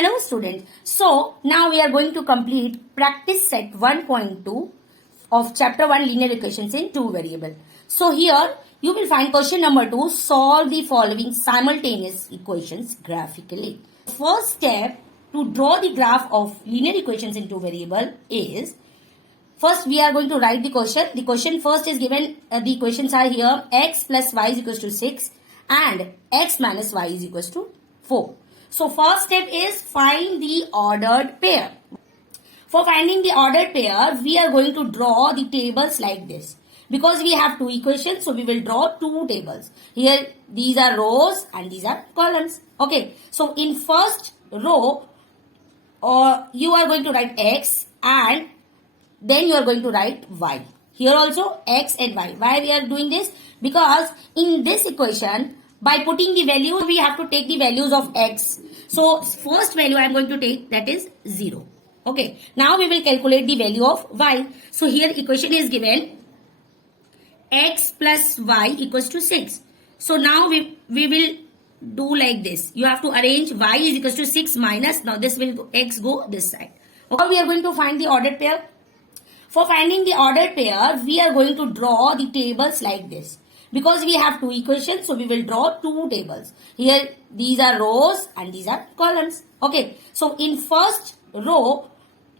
Hello students. So now we are going to complete practice set 1.2 of chapter 1 linear equations in two variable. So here you will find question number 2, solve the following simultaneous equations graphically. First step to draw the graph of linear equations in two variable is, first we are going to write the question. The question first is given, the equations are here, x plus y is equals to 6 and x minus y is equals to 4. So first step is find the ordered pair. For finding the ordered pair, we are going to draw the tables like this. Because we have two equations, so we will draw two tables. Here, these are rows and these are columns. Okay, so in first row, you are going to write x and then you are going to write y. Here also x and y. Why we are doing this? Because in this equation, by putting the value, we have to take the values of x. So first value I am going to take, that is 0. Okay. Now we will calculate the value of y. So here equation is given x plus y equals to 6. So now we will do like this. You have to arrange y is equals to 6 minus. Now this will x go this side. Okay. We are going to find the ordered pair. For finding the ordered pair, we are going to draw the tables like this. Because we have two equations, so we will draw two tables. Here, these are rows and these are columns. Okay, so in first row,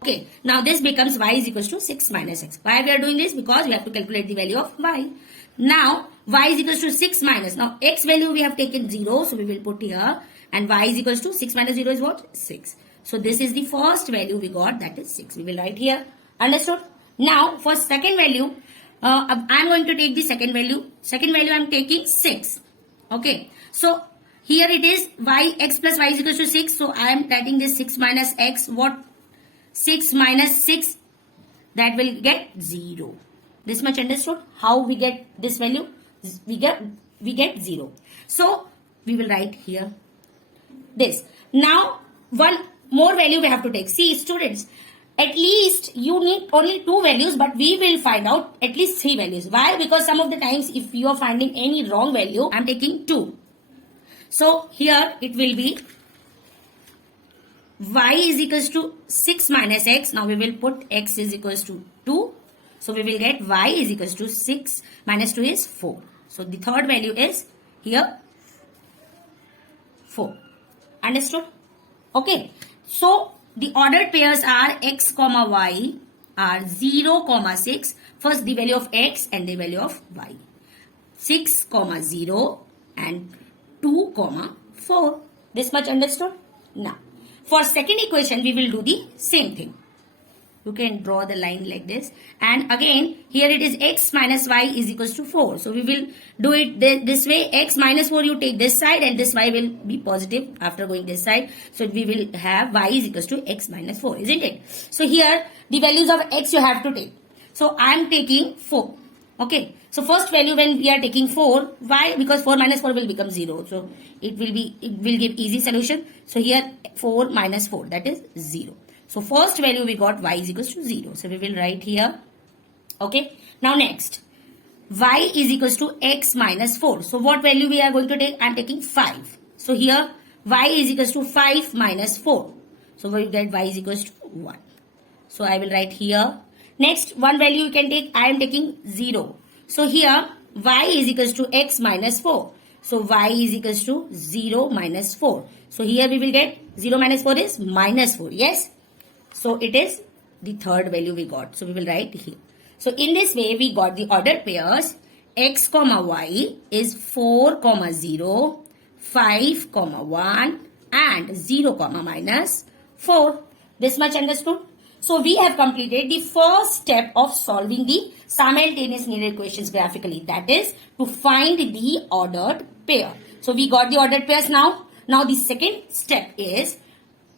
okay, now this becomes y is equals to 6 minus x. Why we are doing this? Because we have to calculate the value of y. Now, y is equals to 6 minus. Now, x value we have taken 0, so we will put here. And y is equals to 6 minus 0 is what? 6. So, this is the first value we got, that is 6. We will write here. Understood? Now, for second value, I am going to take the second value. Second value I am taking 6. Okay. So, here it is x plus y is equals to 6. So, I am writing this 6 minus x. What? 6 minus 6. That will get 0. This much understood? How we get this value? We get 0. So, we will write here this. Now, one more value we have to take. See, students, at least you need only two values, but we will find out at least three values. Why? Because some of the times if you are finding any wrong value, I am taking 2. So here it will be y is equals to 6 minus x. Now we will put x is equals to 2. So we will get y is equals to 6 minus 2 is 4. So the third value is here 4. Understood? Okay. So the ordered pairs are x comma y are 0 comma 6. First the value of x and the value of y. 6 comma 0 and 2 comma 4. This much understood? Now, for second equation we will do the same thing. You can draw the line like this. And again, here it is x minus y is equals to 4. So, we will do it this way. X minus 4 you take this side and this y will be positive after going this side. So, we will have y is equals to x minus 4, isn't it? So, here the values of x you have to take. So, I am taking 4. Okay. So, first value when we are taking 4. Why? Because 4 minus 4 will become 0. So, it will give easy solution. So, here 4 minus 4, that is 0. So, first value we got y is equals to 0. So, we will write here. Okay. Now, next. Y is equals to x minus 4. So, what value we are going to take? I am taking 5. So, here y is equals to 5 minus 4. So, we will get y is equals to 1. So, I will write here. Next, one value you can take. I am taking 0. So, here y is equals to x minus 4. So, y is equals to 0 minus 4. So, here we will get 0 minus 4 is minus 4. Yes. So, it is the third value we got. So, we will write here. So, in this way, we got the ordered pairs. X comma y is 4 comma 0, 5 comma 1 and 0 comma minus 4. This much understood? So, we have completed the first step of solving the simultaneous linear equations graphically. That is to find the ordered pair. So, we got the ordered pairs now. Now, the second step is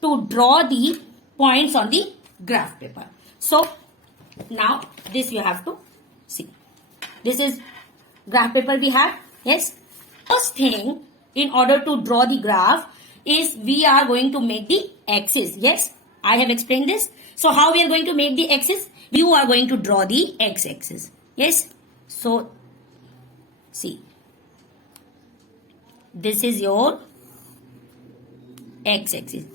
to draw the points on the graph paper. So, now this you have to see. This is graph paper we have. Yes. First thing, in order to draw the graph is we are going to make the axis. Yes. I have explained this. So, how we are going to make the axis? You are going to draw the x-axis. Yes. So, see. This is your x-axis.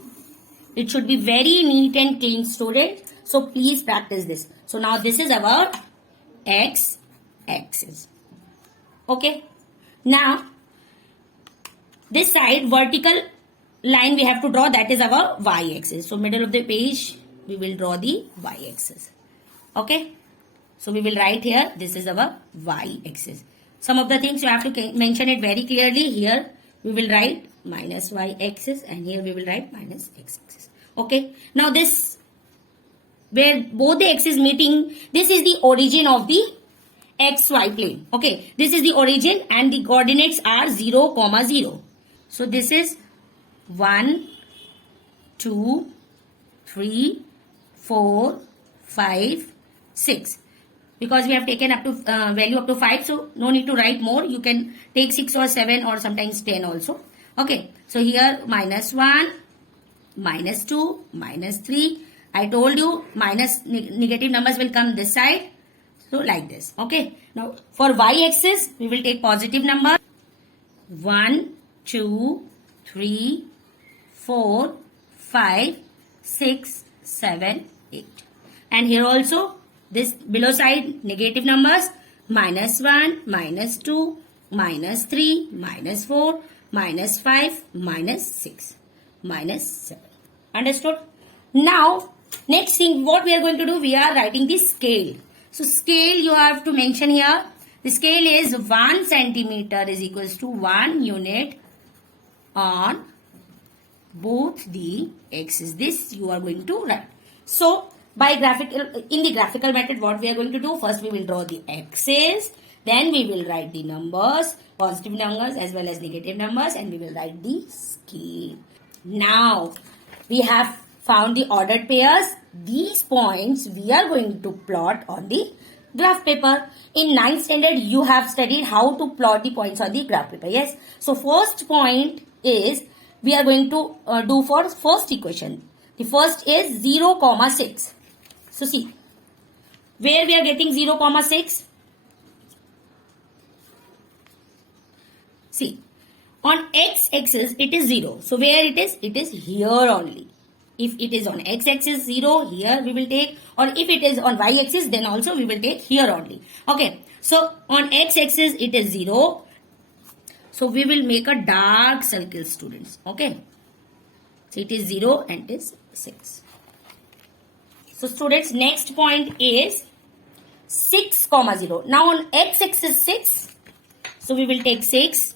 It should be very neat and clean, student. So please practice this. So now this is our x axis. Okay. Now this side vertical line we have to draw, that is our y axis. So middle of the page we will draw the y axis. Okay. So we will write here, this is our y axis. Some of the things you have to mention it very clearly. Here we will write minus y axis and here we will write minus x axis. Okay. Now this, where both the axes meeting, this is the origin of the xy plane. Okay. This is the origin and the coordinates are 0, 0. So this is 1, 2, 3, 4, 5, 6. Because we have taken up to value up to 5, so no need to write more. You can take 6 or 7 or sometimes 10 also. Okay, so here minus 1, minus 2, minus 3. I told you minus negative numbers will come this side. So like this. Okay, now for y-axis we will take positive number. 1, 2, 3, 4, 5, 6, 7, 8. And here also this below side negative numbers, minus 1, minus 2, minus 3, minus 4, minus 5, minus 6, minus 7. Understood? Now, next thing what we are going to do, we are writing the scale. So, scale you have to mention here. The scale is 1 centimeter is equals to 1 unit on both the axes. This you are going to write. So, in the graphical method, what we are going to do, first we will draw the axis, then we will write the numbers, positive numbers as well as negative numbers, and we will write the scale. Now, we have found the ordered pairs. These points we are going to plot on the graph paper. In 9th standard, you have studied how to plot the points on the graph paper. Yes. So, first point is we are going to do for first equation. The first is 0, 6. So see, where we are getting 0, 6? See, on x-axis it is 0. So where it is? It is here only. If it is on x-axis 0, here we will take, or if it is on y-axis, then also we will take here only. Okay, so on x-axis it is 0. So we will make a dark circle, students. Okay, so it is 0 and it is 6. So students, next point is 6, 0. Now on x-axis 6. So we will take 6.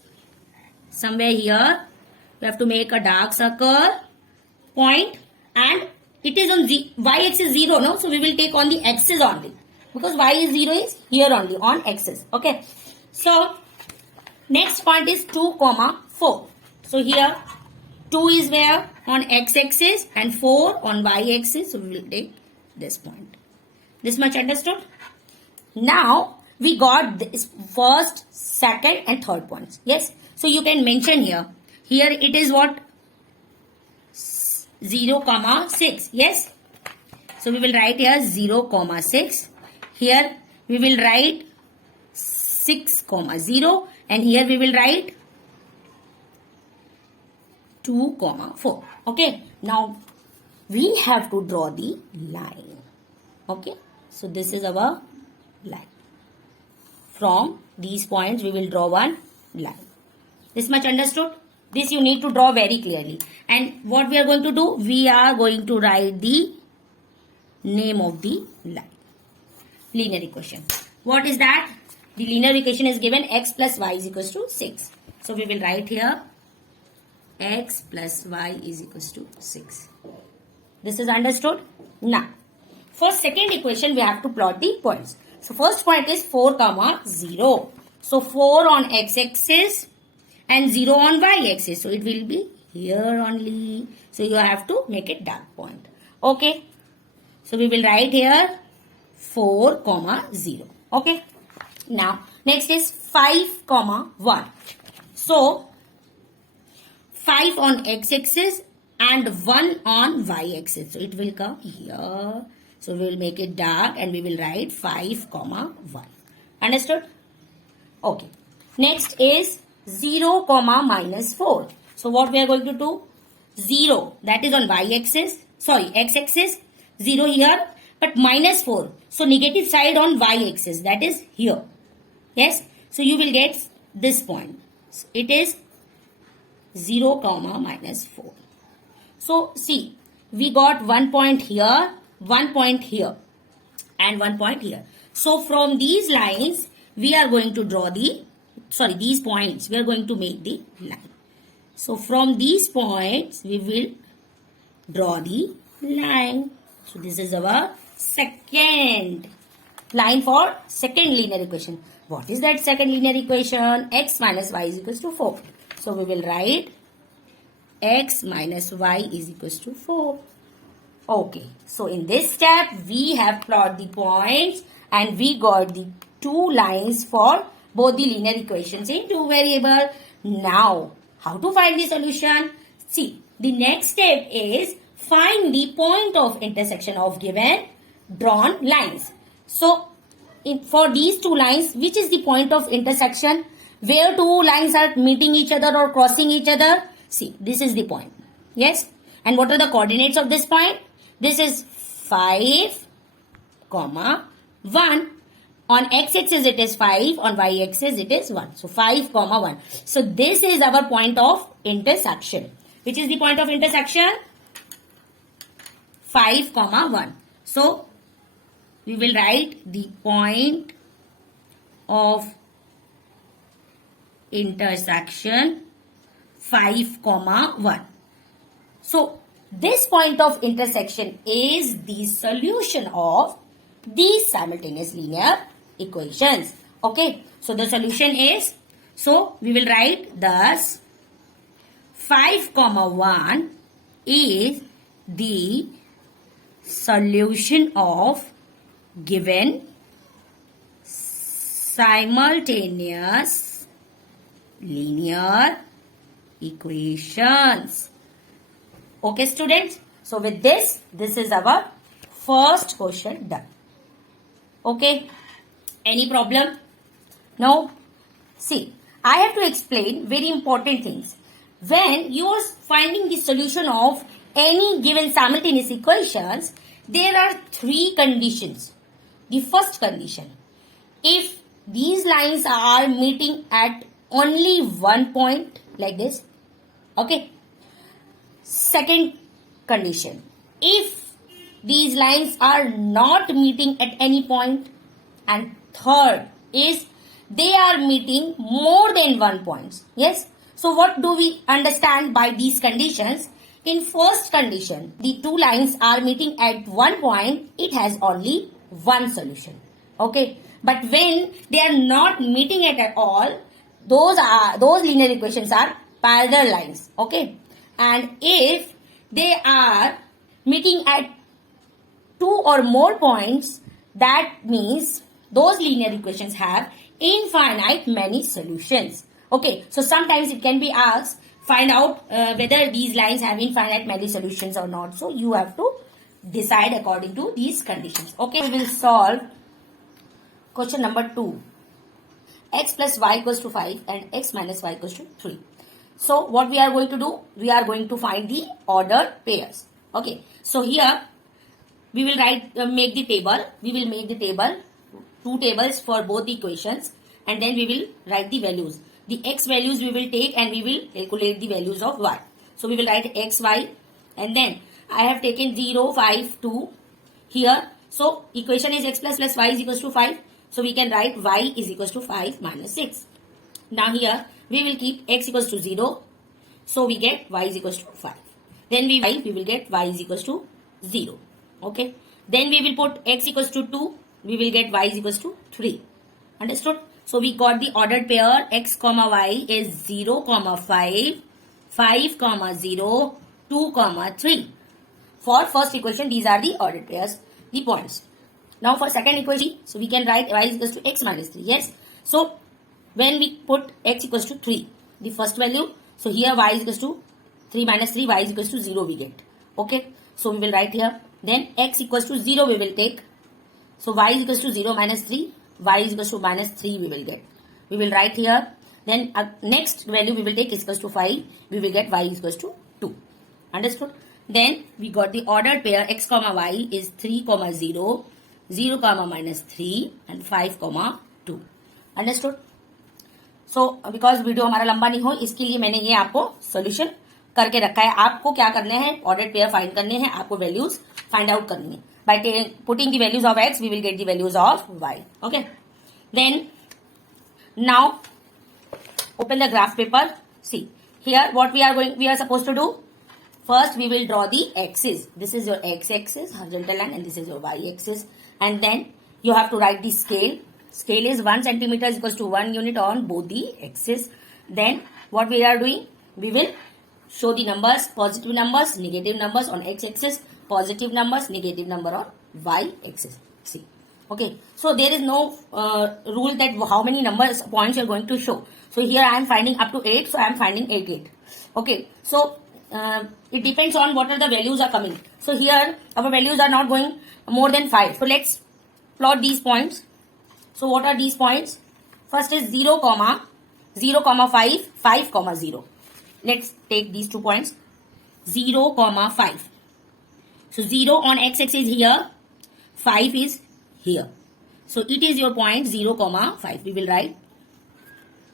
Somewhere here, we have to make a dark circle point, and it is on y-axis 0, no? So we will take on the axis only. Because y is 0 is here only on axis. Okay. So next point is 2, 4. So here 2 is where? On x-axis and 4 on y-axis. So we will take this point. This much understood? Now we got this first, second and third points. Yes. So you can mention here. Here it is what? 0, 6. Yes. So we will write here 0, 6. Here we will write 6, 0. And here we will write 2, 4. Okay. Now we have to draw the line. Okay. So this is our line. From these points we will draw one line. This much understood? This you need to draw very clearly. And what we are going to do? We are going to write the name of the line. Linear equation. What is that? The linear equation is given x plus y is equals to 6. So we will write here x plus y is equals to 6. This is understood? Now, for second equation we have to plot the points. So first point is 4, 0. So 4 on x-axis and 0 on y-axis. So it will be here only. So you have to make it dark point. Okay. So we will write here 4, 0. Okay. Now next is 5, 1. So 5 on x-axis and 1 on y-axis. So it will come here. So we will make it dark and we will write 5, 1. Understood? Okay. Next is 0, minus 4. So what we are going to do? 0, that is on y-axis, sorry, x-axis, 0 here, but minus 4. So negative side on y-axis, that is here. Yes, so you will get this point. So it is 0 comma minus 4. So see, we got 1 point here, 1 point here, and 1 point here. So from these lines, we are going to draw the, sorry, these points, we are going to make the line. So from these points, we will draw the line. So this is our second line for second linear equation. What is that second linear equation? X minus y is equals to 4. So we will write x minus y is equals to 4. Okay, so in this step, we have plotted the points and we got the two lines for both the linear equations in two variable. Now, how to find the solution? See, the next step is find the point of intersection of given drawn lines. So, for these two lines, which is the point of intersection? Where two lines are meeting each other or crossing each other? See, this is the point. Yes? And what are the coordinates of this point? This is 5, comma 1. On x-axis it is 5, on y-axis it is 1. So 5, comma 1. So this is our point of intersection. Which is the point of intersection? 5, comma 1. So we will write the point of intersection 5, comma 1. So this point of intersection is the solution of these simultaneous linear equations. Okay, so the solution is, so we will write thus 5, comma 1 is the solution of given simultaneous linear equations. Okay, students. So with this is our first question done. Okay. Any problem? No? See, I have to explain very important things. When you are finding the solution of any given simultaneous equations, there are three conditions. The first condition, if these lines are meeting at only one point like this, okay. Second condition, if these lines are not meeting at any point, and third is they are meeting more than 1 point. Yes. So what do we understand by these conditions? In first condition, the two lines are meeting at 1 point, it has only one solution. Okay. But when they are not meeting it at all, those linear equations are parallel lines. Okay. And if they are meeting at 2 or more points, that means those linear equations have infinite many solutions. Okay, so sometimes it can be asked, find out whether these lines have infinite many solutions or not. So you have to decide according to these conditions. Okay, we will solve question number 2. X plus y equals to 5 and x minus y equals to 3. So what we are going to do? We are going to find the ordered pairs. Okay, so here we will make the table. We will make the table, two tables for both equations, and then we will write the values. The x values we will take and we will calculate the values of y. So we will write x, y, and then I have taken 0, 5, 2 here. So equation is x plus y is equals to 5. So we can write y is equals to 5 minus 6. Now here we will keep x equals to 0. So we get y is equals to 5. Then we will get y is equals to 0. Okay. Then we will put x equals to 2. We will get y is equals to 3. Understood? So we got the ordered pair x comma y is 0 comma 5, 5 comma 0, 2 comma 3. For first equation, these are the ordered pairs, the points. Now for second equation, so we can write y is equals to x minus 3. Yes. So when we put x equals to 3, the first value, so here y is equals to 3 minus 3, y is equals to 0 we get. Okay. So we will write here. Then x equals to 0 we will take. So y is equals to 0 minus 3, y is equals to minus 3 we will get. We will write here. Then next value we will take is equals to 5. We will get y is equals to 2. Understood? Then we got the ordered pair x comma y is 3 comma 0, 0 comma minus 3 and 5 comma 2. Understood? So because video हमारा लंबा नहीं हो इसके लिए मैंने ये आपको solution करके रखा है. आपको क्या करने हैं, ऑर्डर्ड पेयर फाइंड करने हैं, आपको वैल्यूज फाइंड आउट करनी है. By putting the values of x we will get the values of y. Okay, then now open the graph paper. See here what we are supposed to do. First we will draw the axis. This is your x axis horizontal line and this is your y axis, and then you have to write the scale. Scale is 1 centimeter is equals to 1 unit on both the axis. Then what we are doing, we will show the numbers, positive numbers, negative numbers on x axis, positive numbers, negative number on y axis. See, okay, so there is no rule that how many numbers points you are going to show. So here I am finding up to 8, so I am finding 8. Okay, so it depends on what are the values are coming. So here our values are not going more than 5. So let's plot these points. So what are these points? First is 0 comma 5, 5 comma 0. Let's take these 2 points. 0 comma 5. So 0 on x-axis here, 5 is here. So it is your point 0 comma 5. We will write.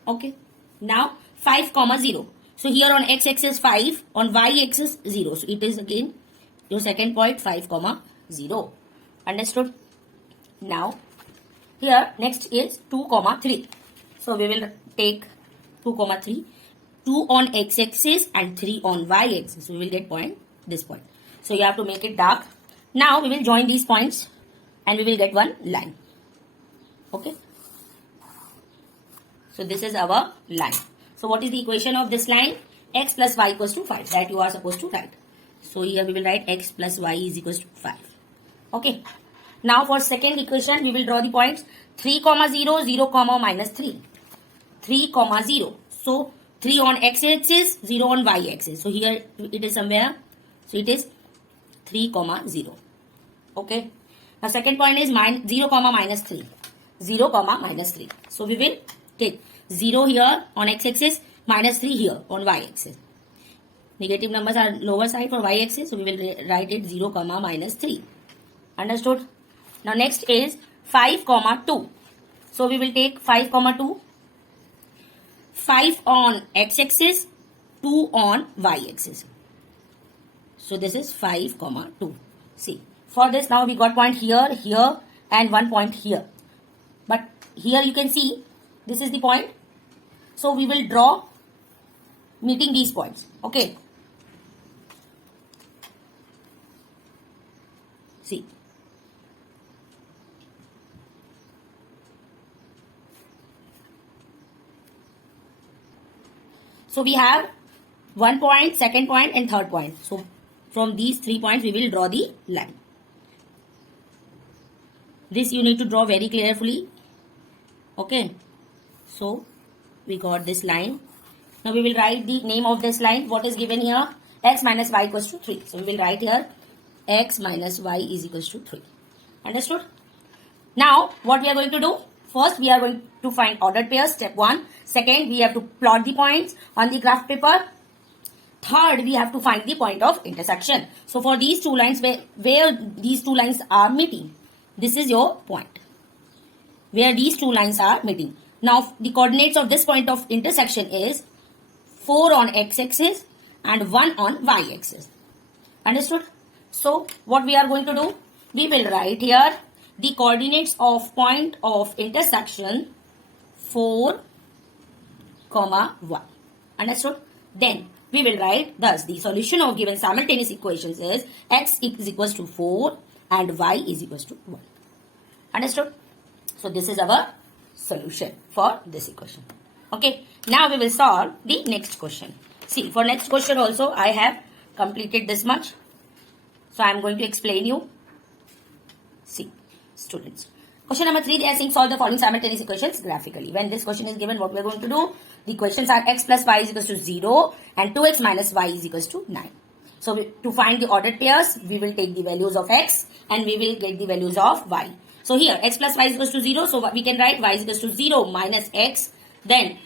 Okay. Now 5 comma 0. So here on x-axis 5, on y-axis 0. So it is again your second point 5 comma 0. Understood? Now here next is 2 comma 3. So we will take 2 comma 3. 2 on x-axis and 3 on y-axis. So we will get point, this point. So you have to make it dark. Now we will join these points and we will get one line. Okay. So this is our line. So what is the equation of this line? X plus y equals to 5. That you are supposed to write. So here we will write x plus y is equals to 5. Okay. Now for second equation, we will draw the points 3 comma 0, 0 comma minus 3. 3 comma 0. So 3 on x-axis, 0 on y-axis. So here it is somewhere. So it is 3 comma 0. Okay. Now second point is 0 comma minus 3. 0 comma minus 3. So we will take 0 here on x-axis, minus 3 here on y-axis. Negative numbers are lower side for y-axis. So we will write it 0 comma minus 3. Understood? Now next is 5 comma 2. So we will take 5 comma 2. 5 on x-axis, 2 on y-axis. So this is 5 comma 2. See, for this now we got point here, here and one point here. But here you can see this is the point. So we will draw meeting these points. Okay. See. So we have one point, second point and third point. So from these 3 points we will draw the line. This you need to draw very carefully. Okay. So we got this line. Now we will write the name of this line. What is given here? X minus y equals to 3. So we will write here x minus y is equals to 3. Understood? Now what we are going to do? First we are going to find ordered pairs, step 1. Second, we have to plot the points on the graph paper. Third, we have to find the point of intersection. So for these 2 lines, where these 2 lines are meeting, this is your point. Where these 2 lines are meeting. Now the coordinates of this point of intersection is 4 on x-axis and 1 on y-axis. Understood? So what we are going to do? We will write here the coordinates of point of intersection 4, 1. Understood? Then we will write thus the solution of given simultaneous equations is x is equals to 4 and y is equals to 1. Understood? So this is our solution for this equation. Okay. Now we will solve the next question. See, for next question also I have completed this much. So I am going to explain you. See, students. Question number 3, they are saying solve the following simultaneous equations graphically. When this question is given, what we are going to do? The equations are x plus y is equals to 0 and 2x minus y is equals to 9. So to find the ordered pairs, we will take the values of x and we will get the values of y. So here x plus y is equals to 0. So we can write y is equals to 0 minus x. Then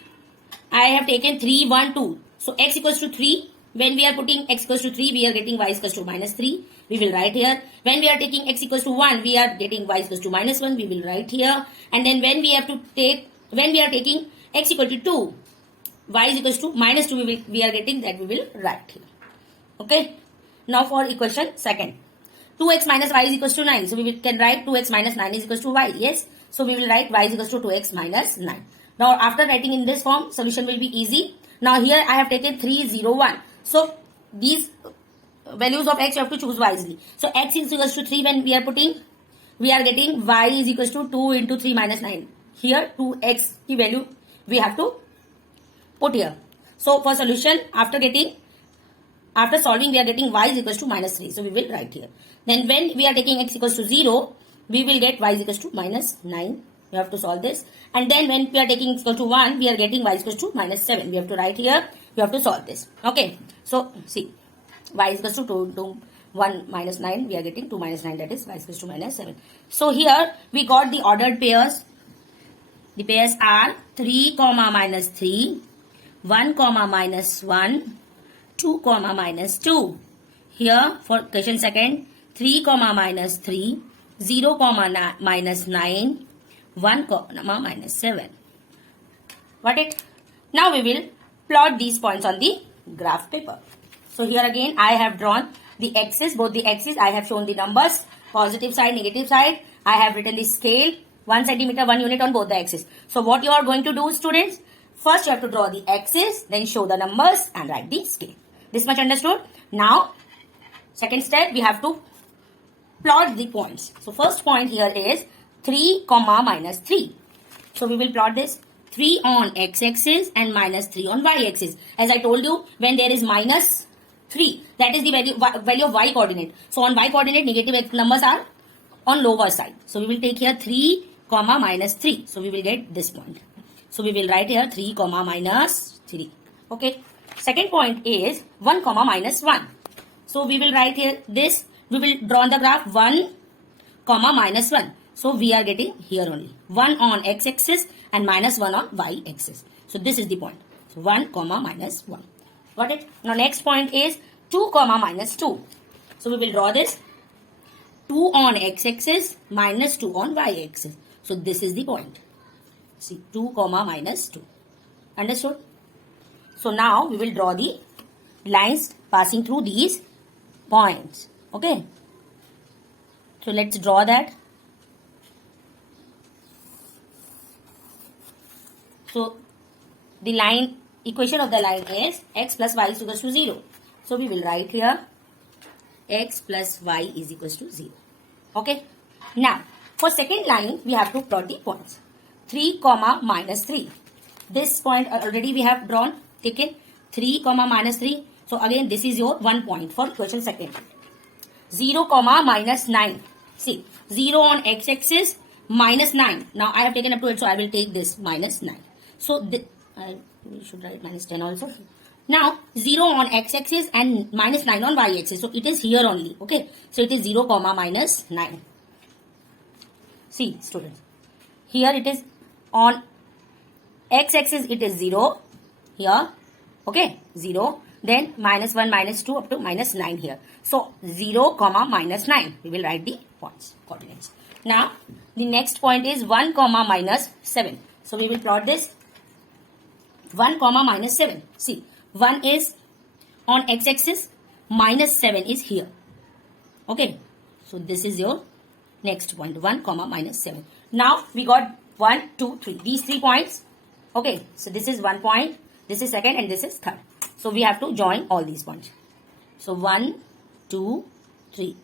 I have taken 3, 1, 2. So x equals to 3 when we are putting x equals to 3, we are getting y equals to minus 3. We will write here. When we are taking x equals to 1, we are getting y equals to minus 1. We will write here. And then when we are taking x equal to 2, y is equals to minus 2, we are getting that we will write here. Okay. Now for equation second. 2x minus y is equals to 9. So we can write 2x minus 9 is equals to y. Yes. So we will write y is equals to 2x minus 9. Now after writing in this form, solution will be easy. Now here I have taken 3, 0, 1. So these values of x you have to choose wisely. So x is equals to 3 when we are putting, we are getting y is equals to 2 into 3 minus 9. Here 2x की value we have to put here. So for solution, after solving, we are getting y is equals to minus 3. So we will write here. Then when we are taking x equals to 0, we will get y is equals to minus 9. We have to solve this. And then when we are taking x equals to 1, we are getting y is equals to minus 7. We have to write here. We have to solve this. Okay. So see, y is equals to 2 into 1 minus 9. We are getting 2 minus 9, that is y is equals to minus 7. So here we got the ordered pairs. The pairs are 3, minus 3, 1, minus 1, 2, minus 2. Here for question second, 3, minus 3, 0, minus 9, 1, minus 7. Got it? Now we will plot these points on the graph paper. So here again I have drawn the axis, both the axes. I have shown the numbers, positive side, negative side. I have written the scale, 1 centimeter, 1 unit on both the axes. So what you are going to do, students? First you have to draw the axis, then show the numbers and write the scale. This much understood? Now, second step, we have to plot the points. So first point here is 3, minus 3. So we will plot this 3 on x-axis and minus 3 on y-axis. As I told you, when there is minus 3, that is the value of y-coordinate. So on y-coordinate, negative numbers are on lower side. So we will take here 3, minus 3. So we will get this point. So we will write here 3, minus 3. Okay. Second point is 1, minus 1. So we will write here this. We will draw on the graph 1, minus 1. So we are getting here only 1 on x-axis and minus 1 on y-axis. So this is the point. So 1, minus 1. Got it? Now next point is 2, minus 2. So we will draw this 2 on x-axis minus 2 on y-axis. So this is the point. See 2, minus 2. Understood? So now we will draw the lines passing through these points. Okay. So let's draw that. So the line, equation of the line is x plus y is equals to 0. So we will write here x plus y is equals to 0. Okay. Now for second line we have to plot the points. 3, minus 3. This point already we have drawn, taken 3, minus 3. So again this is your 1 point for question second. 0, minus 9. See 0 on x-axis minus 9. Now I have taken up to it, so I will take this minus 9. So we should write minus 10 also. Now 0 on x-axis and minus 9 on y-axis. So it is here only. Okay. So it is 0, minus 9. See students. Here it is on x-axis it is 0. Here. Okay. 0. Then minus 1, minus 2 up to minus 9 here. So 0, minus 9. We will write the points, coordinates. Now the next point is 1, minus 7. So we will plot this 1, minus 7. See 1 is on x-axis, minus 7 is here. Okay. So this is your next point, 1, minus 7. Now we got 1, 2, 3. These 3 points. Okay. So this is 1 point, this is second and this is third. So we have to join all these points. So 1, 2, 3.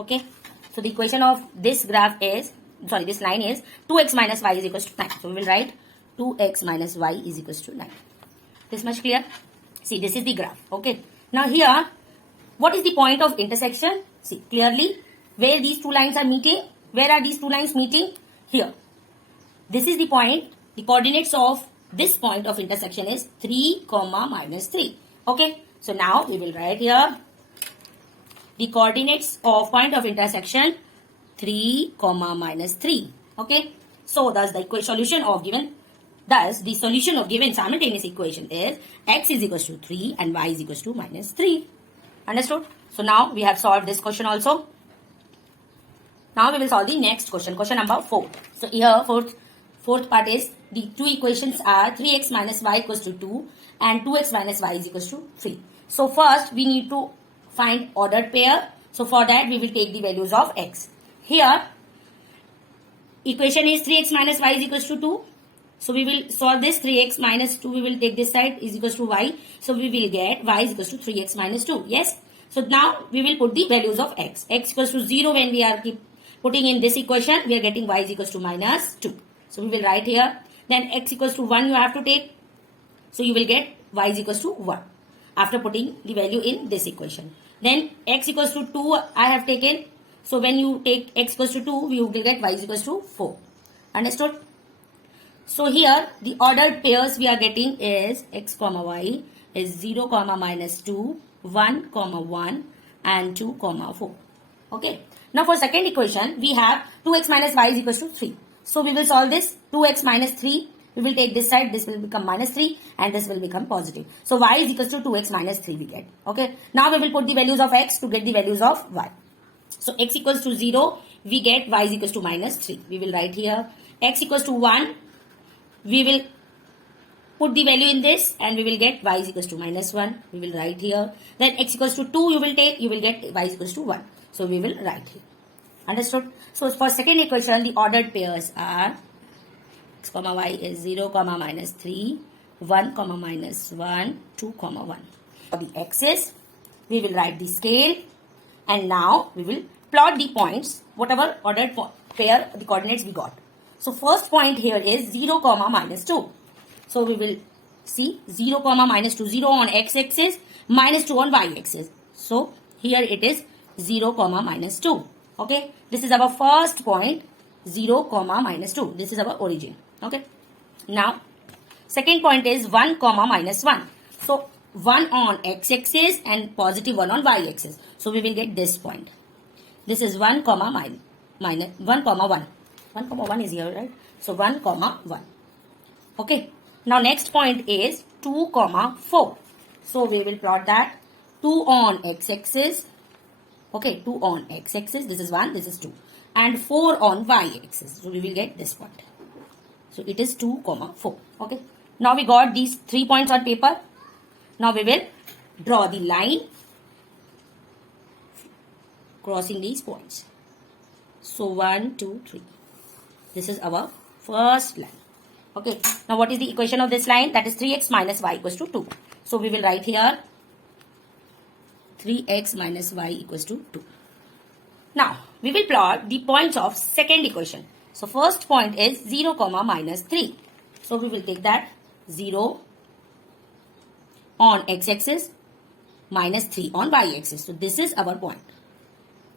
Okay. So the equation of this graph is, this line is 2x minus y is equals to 9. So we will write 2x minus y is equals to 9. This much clear? See, this is the graph. Okay. Now here, what is the point of intersection? See, clearly, where these two lines are meeting. Where are these two lines meeting? Here. This is the point. The coordinates of this point of intersection is 3, minus 3. Okay. So now we will write here the coordinates of point of intersection 3 comma minus 3. Okay. So thus the solution of given simultaneous equation is x is equals to 3 and y is equals to minus 3. Understood? So now we have solved this question also. Now we will solve the next question. Question number 4. So here fourth part is the two equations are 3x minus y equals to 2 and 2x minus y is equals to 3. So first we need to find ordered pair. So for that we will take the values of x. Here equation is 3x minus y is equals to 2. So we will solve this 3x minus 2. We will take this side is equals to y. So we will get y is equals to 3x minus 2. Yes. So now we will put the values of x. X equals to 0 when we are keep putting in this equation. We are getting y is equals to minus 2. So we will write here. Then x equals to 1 you have to take. So you will get y is equals to 1 after putting the value in this equation. Then x equals to 2 I have taken. So when you take x equals to 2, you will get y is equals to 4. Understood? So here the ordered pairs we are getting is x comma y is 0 comma minus 2, 1 comma 1 and 2 comma 4. Okay. Now for second equation we have 2x minus y is equals to 3. So we will solve this 2x minus 3. We will take this side, this will become minus 3 and this will become positive. So y is equals to 2x minus 3 we get. Okay. Now we will put the values of x to get the values of y. So x equals to 0, we get y is equals to minus 3. We will write here x equals to 1. We will put the value in this and we will get y is equals to minus 1. We will write here. Then x equals to 2 you will take, you will get y is equals to 1. So we will write here. Understood? So for second equation the ordered pairs are x comma y is 0 comma minus 3, 1 comma minus 1, 2 comma 1. For the x's we will write the scale and now we will plot the points whatever ordered pair the coordinates we got. So first point here is 0 comma minus 2. So we will see 0 comma minus 2, 0 on x-axis, minus 2 on y-axis. So here it is 0 comma minus 2. Okay. This is our first point 0 comma minus 2. This is our origin. Okay. Now second point is 1 comma minus 1. So 1 on x-axis and positive 1 on y-axis. So we will get this point. This is 1 comma minus 1 comma 1. 1 comma 1 is here, right? So 1 comma 1. Okay. Now next point is 2 comma 4. So we will plot that 2 on x-axis. Okay, 2 on x-axis. This is 1, this is 2. And 4 on y-axis. So we will get this point. So it is 2 comma 4. Okay. Now we got these 3 points on paper. Now we will draw the line crossing these points. So 1, 2, 3. This is our first line. Okay. Now what is the equation of this line? That is 3x minus y equals to 2. So we will write here 3x minus y equals to 2. Now we will plot the points of second equation. So first point is 0 comma minus 3. So we will take that 0 on x-axis minus 3 on y-axis. So this is our point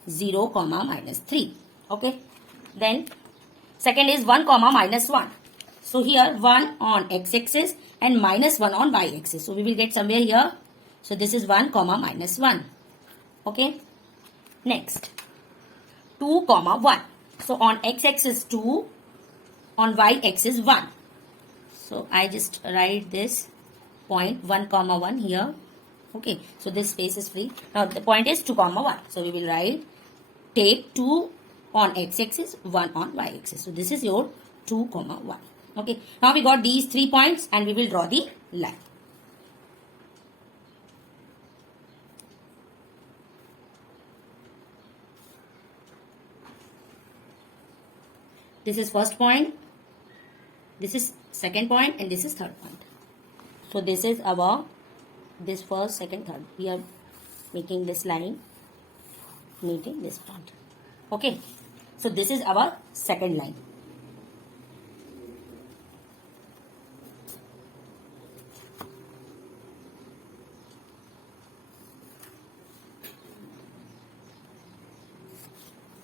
0 comma minus 3. Okay. Then second is 1 comma minus 1. So here 1 on x-axis and minus 1 on y-axis. So we will get somewhere here. So this is 1 comma minus 1. Okay. Next 2 comma 1. So on x-axis 2, on y-axis 1. So I just write this point 1 comma 1 here. Okay. So this space is free. Now the point is 2 comma 1. So we will write take 2 on x-axis, 1 on y-axis. So this is your 2 comma 1. Okay. Now we got these 3 points and we will draw the line. This is first point, this is second point and this is third point. So this is our, this first, second, third. We are making this line meeting this point. Okay. So this is our second line.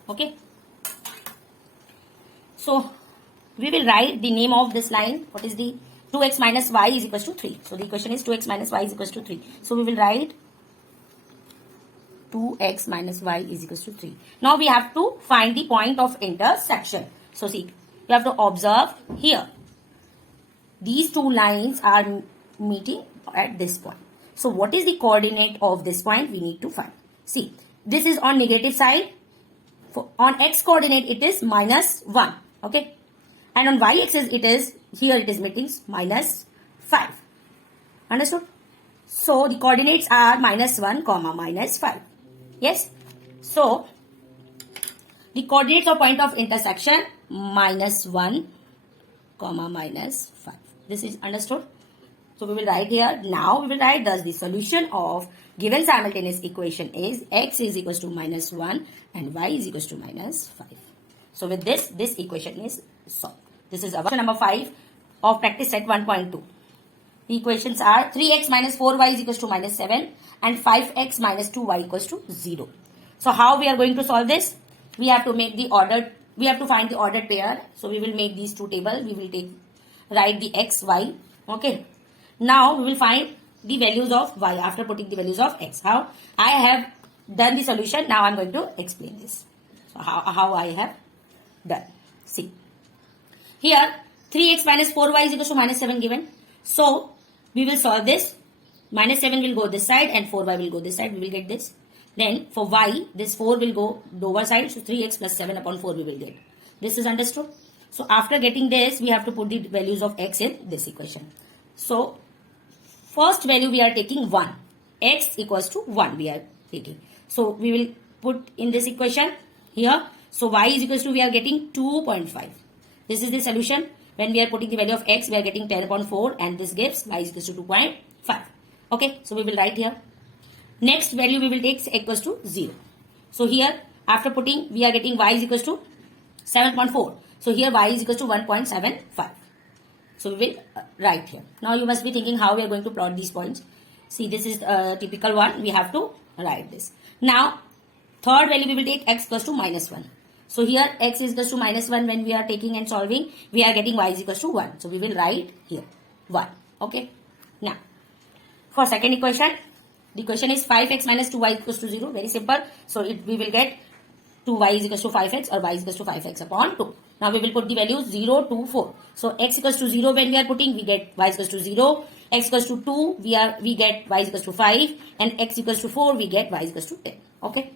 Okay. So we will write the name of this line. What is the 2x minus y is equals to 3. So the equation is 2x minus y is equals to 3. So we will write 2x minus y is equals to 3. Now we have to find the point of intersection. So see, you have to observe here. These two lines are meeting at this point. So what is the coordinate of this point? We need to find. See, this is on negative side. On x coordinate it is minus 1. Okay. And on y axis it is, here it is meeting minus 5. Understood? So the coordinates are minus 1 comma minus 5. Yes. So the coordinates of point of intersection minus 1 comma minus 5. This is understood. So we will write here. Now we will write thus the solution of given simultaneous equation is x is equals to minus 1 and y is equals to minus 5. So with this equation is solved. This is our question number 5 of practice set 1.2. The equations are 3x minus 4y is equals to minus 7 and 5x minus 2y equals to 0. So how we are going to solve this? We have to make the ordered, we have to find the ordered pair. So we will make these two tables. We will write the x, y. Okay. Now we will find the values of y after putting the values of x. How? I have done the solution. Now I am going to explain this. So how I have done. See. Here 3x minus 4y is equals to minus 7 given. So we will solve this. Minus 7 will go this side and 4y will go this side. We will get this. Then for y, this 4 will go lower side. So 3x plus 7 upon 4 we will get. This is understood. So after getting this, we have to put the values of x in this equation. So first value we are taking 1. X equals to 1 we are taking. So we will put in this equation here. So y is equals to, we are getting 2.5. This is the solution. When we are putting the value of x, we are getting 10 upon 4 and this gives y is equals to 2.5. Okay, so we will write here. Next value we will take x equals to 0. So here after putting, we are getting y is equals to 7.4. So here y is equals to 1.75. So we will write here. Now you must be thinking how we are going to plot these points. See, this is a typical one. We have to write this. Now third value we will take x equals to minus 1. So here x is equals to minus 1 when we are taking and solving. We are getting y is equals to 1. So we will write here 1. Okay. Now for second equation, the equation is 5x minus 2y equals to 0. Very simple. So we will get 2y is equals to 5x or y is equals to 5x upon 2. Now we will put the values 0, 2, 4. So x equals to 0 when we are putting, we get y is equals to 0. X equals to 2, we get y is equals to 5. And x equals to 4, we get y is equals to 10. Okay.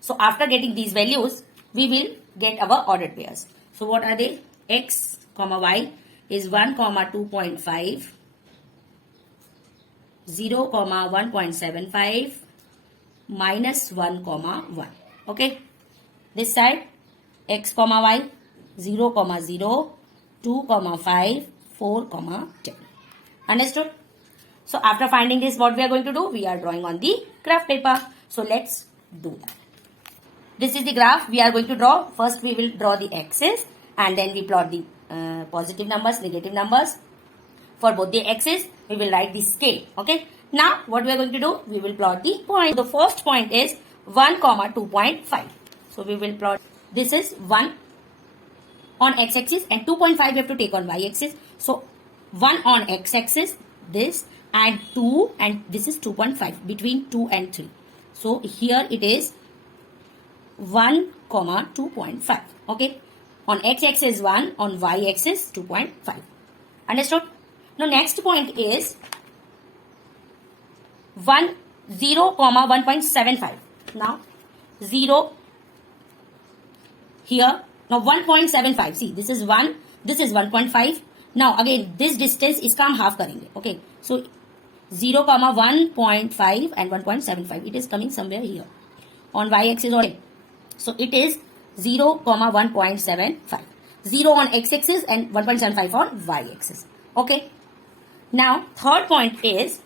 So after getting these values, we will get our ordered pairs. So what are they? X comma y is 1 comma 2.5, 0 comma 1.75, minus 1 comma 1. Okay. This side x comma y 0 comma 0, 2 comma 5, 4 comma 10. Understood? So after finding this, what we are going to do? We are drawing on the graph paper. So let's do that. This is the graph we are going to draw. First we will draw the axis and then we plot the positive numbers, negative numbers. For both the axes, we will write the scale. Okay. Now what we are going to do? We will plot the point. The first point is 1 comma 2.5. So we will plot. This is 1 on x-axis and 2.5 we have to take on y-axis. So 1 on x-axis, this, and 2, and this is 2.5 between 2 and 3. So here it is 1 comma 2.5. Okay. On x-axis 1, on y-axis 2.5. Understood? Now next point is 0 comma 1.75. Now 0 here. Now 1.75. See, this is 1. This is 1.5. Now again, this distance is come half karenge. Okay. So 0 comma 1.5 and 1.75. It is coming somewhere here. On y-axis only. So it is 0 comma 1.75. 0 on x-axis and 1.75 on y-axis. Okay. Now third point is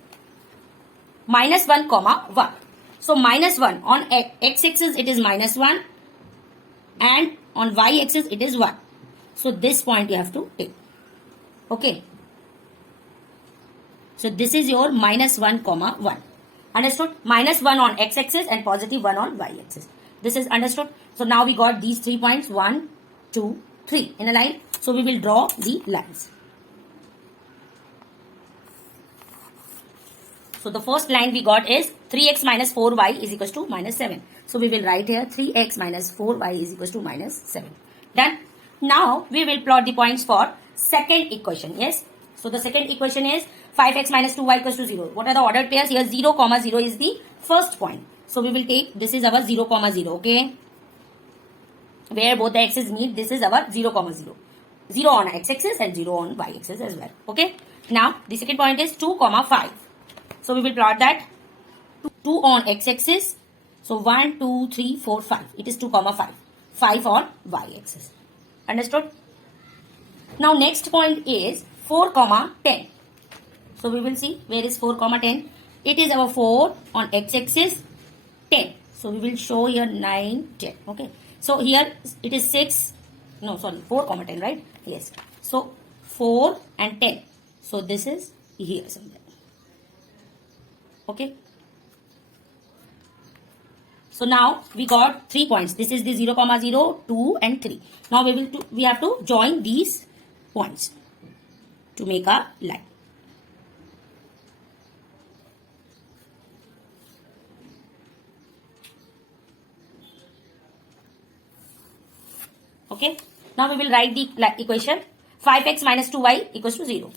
minus 1 comma 1. So minus 1 on x-axis it is minus 1 and on y-axis it is 1. So this point you have to take. Okay. So this is your minus 1 comma 1. Understood? Minus 1 on x-axis and positive 1 on y-axis. This is understood. So now we got these 3 points, 1, 2, 3 in a line. So we will draw the lines. So the first line we got is 3x minus 4y is equals to minus 7. So we will write here 3x minus 4y is equals to minus 7. Done. Now we will plot the points for second equation. Yes. So the second equation is 5x minus 2y equals to 0. What are the ordered pairs? Here 0, 0 is the first point. So we will take, this is our 0, 0, okay. Where both the x's meet, this is our 0, 0. 0 on x-axis and 0 on y-axis as well. Okay. Now the second point is 2, 5. So we will plot that 2 on x-axis. So 1, 2, 3, 4, 5. It is 2, 5. 5 on y-axis. Understood? Now next point is 4, 10. So we will see where is 4, 10. It is our 4 on x-axis, 10. So we will show here 9, 10. Okay. So here it is 6. No, sorry, 4, 10, right? Yes. So 4 and 10. So this is here somewhere. Okay. So now we got 3 points. This is the 0, 0, 2 and 3. Now we have to join these points to make a line. Okay. Now we will write the equation 5x minus 2y equals to 0.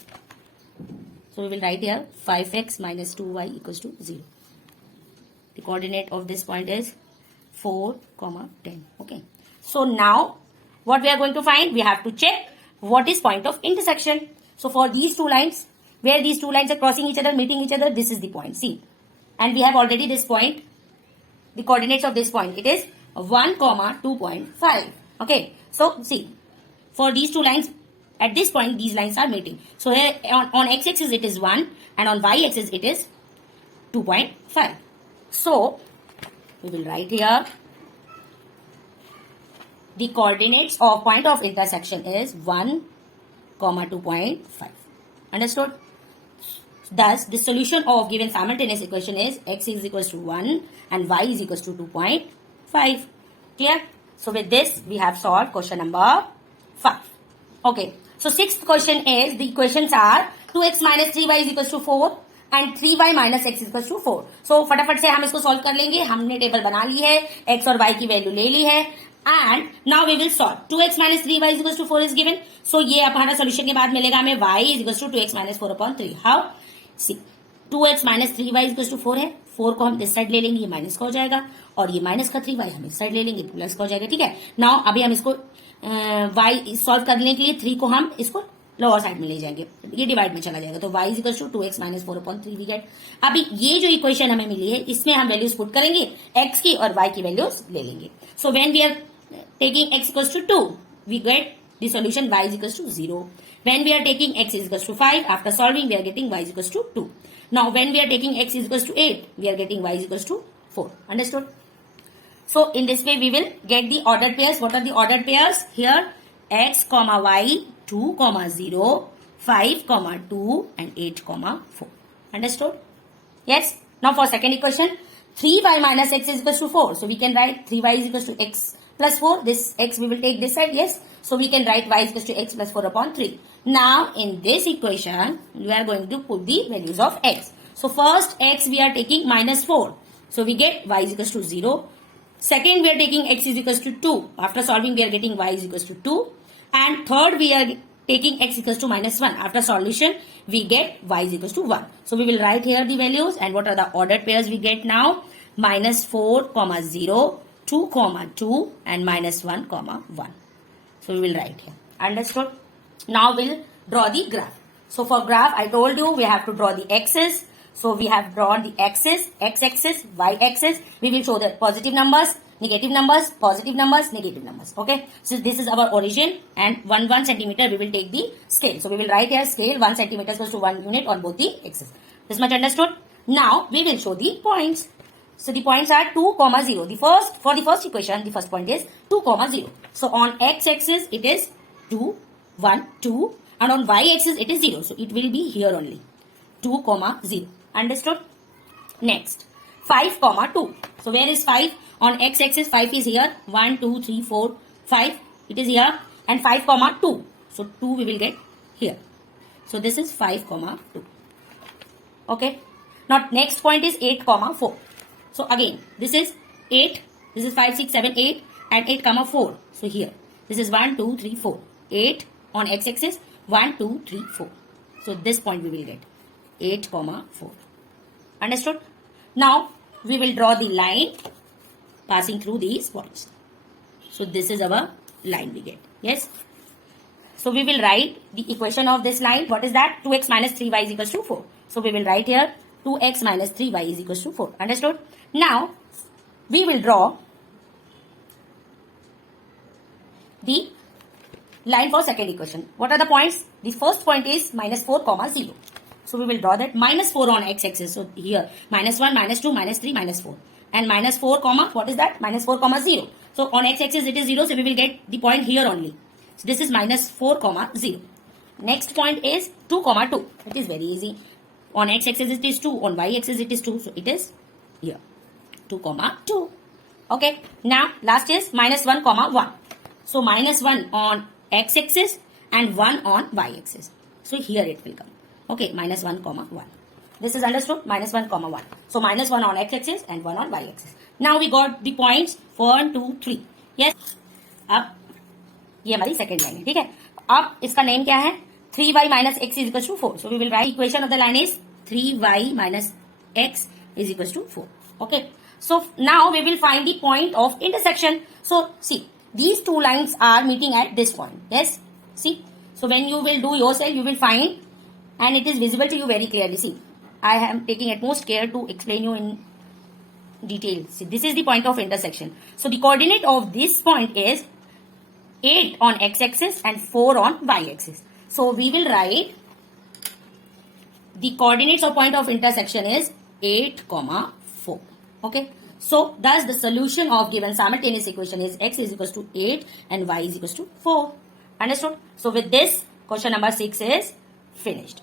So we will write here 5x minus 2y equals to 0. The coordinate of this point is 4, 10. Okay. So now what we are going to find? We have to check what is point of intersection. So for these two lines, where these two lines are crossing each other, meeting each other, this is the point. See. And we have already this point. The coordinates of this point. It is 1, 2.5. Okay. So see. For these two lines, at this point, these lines are meeting. So here on x-axis it is 1 and on y-axis it is 2.5. So we will write here the coordinates of point of intersection is 1, 2.5. Understood? Thus, the solution of given simultaneous equation is x is equals to 1 and y is equals to 2.5. Clear? So with this, we have solved question number 5. Okay. So sixth question is, the equations are 2x minus 3y is equals to 4 and 3y minus x is equals to 4. So फटाफट से हम इसको solve कर लेंगे. हमने table बना ली है, x और y की वैल्यू ले ली है. And now we will solve. 2x minus 3y is equals to 4 is given. So ये हमारा सोल्यूशन के बाद मिलेगा हमें y is equals to 2x minus 4 upon 3. How? See, 2x minus 3y is equals to 4 है. 4 को हम इस साइड ले लेंगे, ये माइनस का हो जाएगा. और ये माइनस का 3y हम इस साइड ले लेंगे, प्लस का हो जाएगा. ठीक है. नाउ अभी हम इसको y सॉल्व करने के लिए 3 को हम इसको लोअर साइड में ले जाएंगे, ये डिवाइड में चला जाएगा. तो y is equal to 2x minus 4 upon 3 we get. अभी ये जो इक्वेशन हमें मिली है, इसमें हम वैल्यूज पुट करेंगे, x की और y की वैल्यूज ले लेंगे. So when we are taking x equals to 2, we get the solution y is equals to 0. When we are taking x is equals to 5, after solving we are getting y is equals to 2. Now when we are taking x is equals to 8, we are getting y is equals to 4. Understood? So in this way we will get the ordered pairs. What are the ordered pairs? Here x, y, 2, 0, 5, 2 and 8, 4. Understood? Yes. Now for second equation, 3y minus x is equals to 4. So we can write 3y is equals to x plus 4. This x we will take this side. Yes. So we can write y is equals to x plus 4 upon 3. Now in this equation, we are going to put the values of x. So first x we are taking minus 4. So we get y is equals to 0. Second we are taking x is equals to 2. After solving we are getting y is equals to 2. And third we are taking x equals to minus 1. After solution we get y is equals to 1. So we will write here the values, and what are the ordered pairs we get now? Minus 4, 0, 2, 2 and minus 1, 1. So we will write here. Understood? Now we'll draw the graph. So for graph, I told you we have to draw the axis. So we have drawn the axis, x-axis, y-axis. We will show the positive numbers, negative numbers, positive numbers, negative numbers. Okay. So this is our origin, and 1 centimeter we will take the scale. So we will write here scale 1 centimeter equals to 1 unit on both the axes. This much understood? Now we will show the points. So the points are 2, 0. For the first equation, the first point is 2, 0. So on x-axis it is 2, 1, 2, and on y-axis it is 0. So it will be here only. 2, 0. Understood? Next, 5, 2. So where is 5? On x-axis 5 is here. 1, 2, 3, 4, 5. It is here. And 5, 2. So 2 we will get here. So this is 5, 2. Okay. Now next point is 8 comma 4. So again, this is 8, this is 5, 6, 7, 8 and 8 comma 4. So here, this is 1, 2, 3, 4. 8 on x-axis, 1, 2, 3, 4. So this point we will get 8 comma 4. Understood? Now we will draw the line passing through these points. So this is our line we get. Yes? So we will write the equation of this line. What is that? 2x minus 3y is equals to 4. So we will write here 2x minus 3y is equals to 4. Understood? Now we will draw the line for second equation. What are the points? The first point is minus 4 comma 0. So we will draw that minus 4 on x-axis. So here minus 1, minus 2, minus 3, minus 4. And minus 4 comma, what is that? Minus 4 comma 0. So on x-axis it is 0. So we will get the point here only. So this is minus 4 comma 0. Next point is 2 comma 2. It is very easy. On x-axis it is 2. On y-axis it is 2. So it is here. 2 comma 2. Okay. Now last is minus 1 comma 1. So minus 1 on x-axis and 1 on y-axis. So here it will come. Okay. Minus 1 comma 1. This is understood? Minus 1 comma 1. So minus 1 on x-axis and 1 on y-axis. Now we got the points 1, 2, 3. Yes. अब ये हमारी second line है. ठीक है. अब इसका name क्या है? 3y minus x is equals to 4. So we will write equation of the line is 3y minus x is equals to 4. Okay. So now we will find the point of intersection. So see, these two lines are meeting at this point. Yes. See. So when you will do yourself, you will find, and it is visible to you very clearly. See, I am taking utmost care to explain you in detail. See, this is the point of intersection. So the coordinate of this point is 8 on x-axis and 4 on y-axis. So we will write the coordinates of point of intersection is 8 comma 4. Okay. So thus the solution of given simultaneous equation is x is equals to 8 and y is equals to 4. Understood? So with this, question number 6 is finished.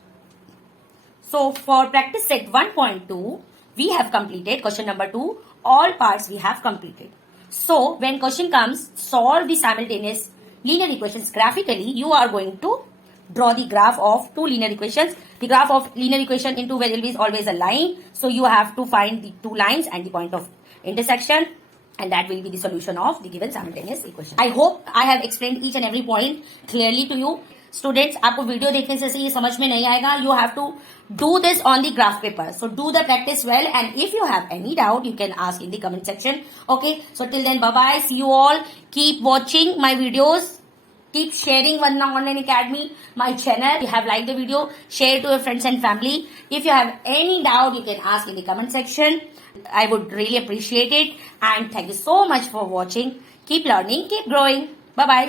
So for practice set 1.2, we have completed question number 2. All parts we have completed. So when question comes, solve the simultaneous linear equations graphically, you are going to draw the graph of two linear equations. The graph of linear equation in two variables is always a line. So you have to find the two lines and the point of intersection, and that will be the solution of the given simultaneous equation. I hope I have explained each and every point clearly to you. Students, आपको video देखने से ये समझ में नहीं आएगा. You have to do this on the graph paper. So do the practice well, and if you have any doubt, you can ask in the comment section. Okay. So till then, bye bye. See you all. Keep watching my videos. Keep sharing Vandana Online Academy, my channel. If you have liked the video, share to your friends and family. If you have any doubt, you can ask in the comment section. I would really appreciate it. And thank you so much for watching. Keep learning, keep growing. Bye bye.